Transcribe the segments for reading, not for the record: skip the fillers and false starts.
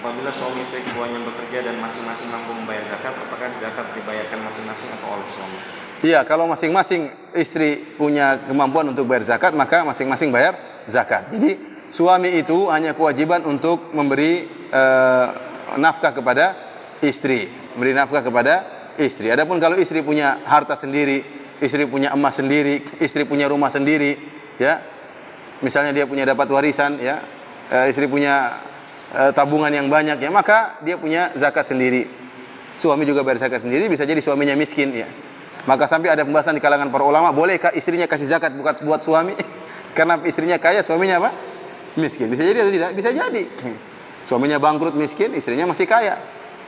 Apabila suami istri keduanya bekerja dan masing-masing mampu membayar zakat, apakah zakat dibayarkan masing-masing atau oleh suami? Iya, kalau masing-masing istri punya kemampuan untuk bayar zakat, maka masing-masing bayar zakat. Jadi suami itu hanya kewajiban untuk memberi nafkah kepada istri, memberi nafkah kepada istri. Adapun kalau istri punya harta sendiri, istri punya emas sendiri, istri punya rumah sendiri, ya, misalnya dia punya dapat warisan, ya, istri punya tabungan yang banyak, ya, maka dia punya zakat sendiri. Suami juga bayar zakat sendiri, bisa jadi suaminya miskin, ya. Maka sampai ada pembahasan di kalangan para ulama, bolehkah istrinya kasih zakat buat suami? Karena istrinya kaya, suaminya apa? Miskin. Bisa jadi atau tidak? Bisa jadi. Suaminya bangkrut miskin, istrinya masih kaya.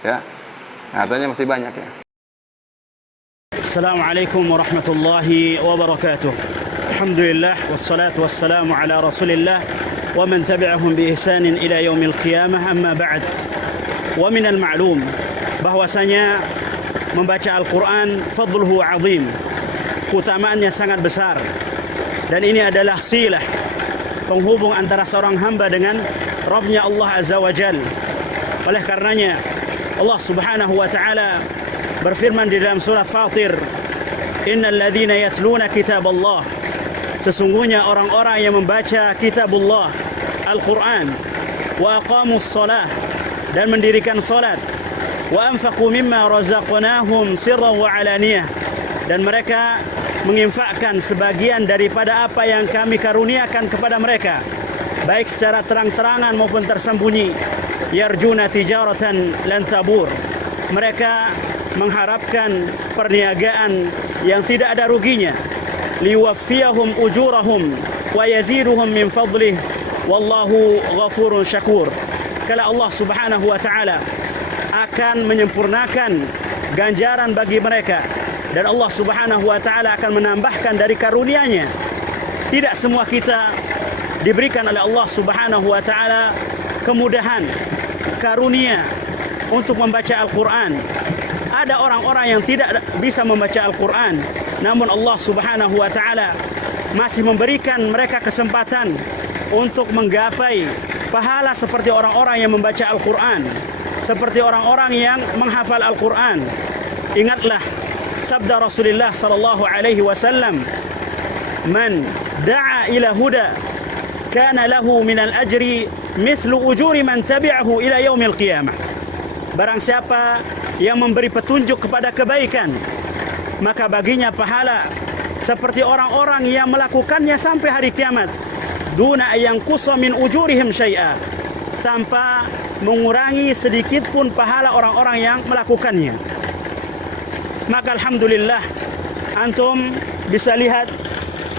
Ya. Artinya masih banyak, ya. Assalamualaikum warahmatullahi wabarakatuh. Alhamdulillah wassalatu wassalamu ala Rasulillah wa man tabi'ahum bi ihsanin ila yaumil qiyamah, amma ba'd. Wa minal ma'lum bahwasanya membaca Al-Quran fadluhu azim, keutamaannya sangat besar, dan ini adalah silah penghubung antara seorang hamba dengan Rabbnya Allah Azza wa Jal. Oleh karenanya Allah Subhanahu wa ta'ala berfirman di dalam surat Fatir, innal ladzina yatluna kitab Allah, sesungguhnya orang-orang yang membaca kitabullah Al-Quran, wa aqamus salah, dan mendirikan salat, wa anfaqu mimma razaqnahum sirran wa alaniyah, dan mereka menginfakkan sebagian daripada apa yang kami karuniakan kepada mereka, baik secara terang-terangan maupun tersembunyi. Yarjuna tijaratan lan tabur, mereka mengharapkan perniagaan yang tidak ada ruginya. Liwaffiyahum ujurahum wa yaziduhum min fadlih wallahu ghafurun syakur. Kala Allah Subhanahu wa ta'ala akan menyempurnakan ganjaran bagi mereka, dan Allah Subhanahu wa ta'ala akan menambahkan dari karunia-Nya. Tidak semua kita diberikan oleh Allah Subhanahu wa ta'ala kemudahan, karunia untuk membaca Al-Quran. Ada orang-orang yang tidak bisa membaca Al-Quran, namun Allah Subhanahu wa ta'ala masih memberikan mereka kesempatan untuk menggapai pahala seperti orang-orang yang membaca Al-Quran, seperti orang-orang yang menghafal Al-Quran. Ingatlah sabda Rasulullah sallallahu alaihi wasallam, man da'a ila huda kana lahu minal ajri mithlu ujuri man tabi'ahu ila yaumil qiyamah. Barang siapa yang memberi petunjuk kepada kebaikan, maka baginya pahala seperti orang-orang yang melakukannya sampai hari kiamat, duna yanqusa min ujurihim syai'a, tanpa mengurangi sedikit pun pahala orang-orang yang melakukannya. Maka alhamdulillah, antum bisa lihat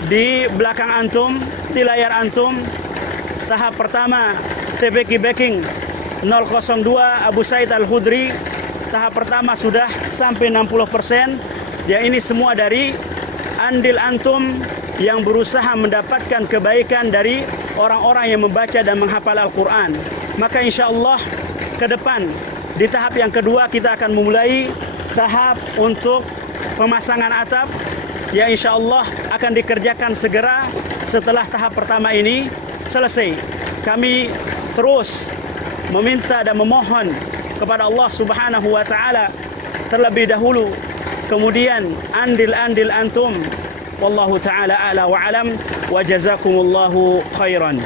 di belakang antum, di layar antum, tahap pertama TBK Backing 002 Abu Said Al-Khudri, tahap pertama sudah sampai 60%. Ya, ini semua dari andil antum yang berusaha mendapatkan kebaikan dari orang-orang yang membaca dan menghafal Al-Quran. Maka insya Allah ke depan di tahap yang kedua kita akan memulai tahap untuk pemasangan atap, yang insya Allah akan dikerjakan segera setelah tahap pertama ini selesai. Kami terus meminta dan memohon kepada Allah Subhanahu wa ta'ala terlebih dahulu, kemudian andil-andil antum. Wallahu ta'ala a'la wa alam, wa jazakumullahu khairan.